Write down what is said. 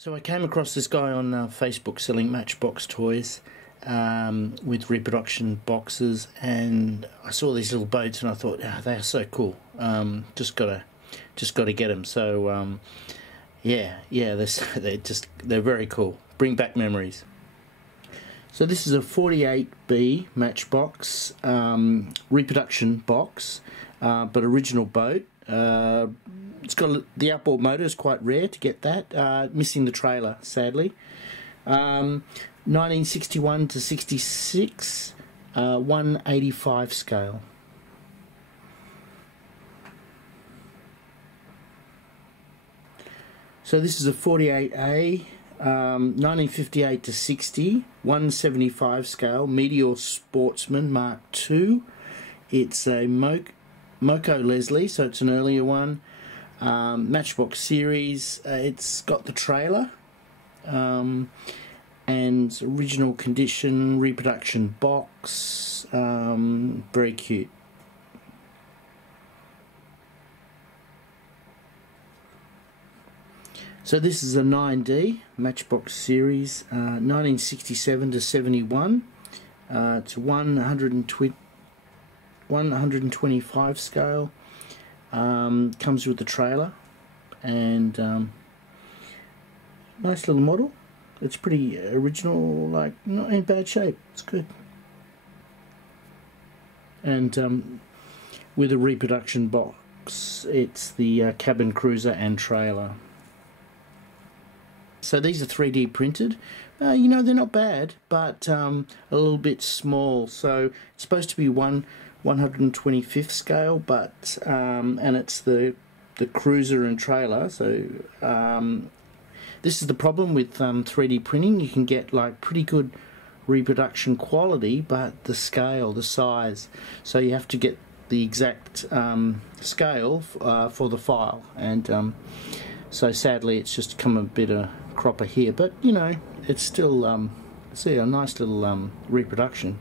So I came across this guy on Facebook selling Matchbox toys with reproduction boxes, and I saw these little boats and I thought, they are so cool. Just gotta get them. So yeah, they're very cool. Bring back memories. So this is a 48B Matchbox reproduction box, but original boat. It's got the outboard motor. Is quite rare to get that. Missing the trailer, sadly. 1961 to 66, 185 scale. So this is a 48A, 1958 to 60, 175 scale, Meteor Sportsman Mark II. It's a Moco Leslie, so it's an earlier one. Matchbox series. It's got the trailer and original condition reproduction box. Very cute. So this is a 9D Matchbox series, 1967 to 71. It's 125 scale. Comes with the trailer, and nice little model. It's pretty original, like not in bad shape. It's good. And with a reproduction box, it's the cabin cruiser and trailer. So these are 3D printed. You know, they're not bad, but a little bit small. So it's supposed to be 125th scale, but and it's the cruiser and trailer. So this is the problem with 3D printing. You can get like pretty good reproduction quality, but the scale, the size. So you have to get the exact scale for the file, and so sadly it's just come a bit of cropper here, but you know, it's still see a nice little reproduction.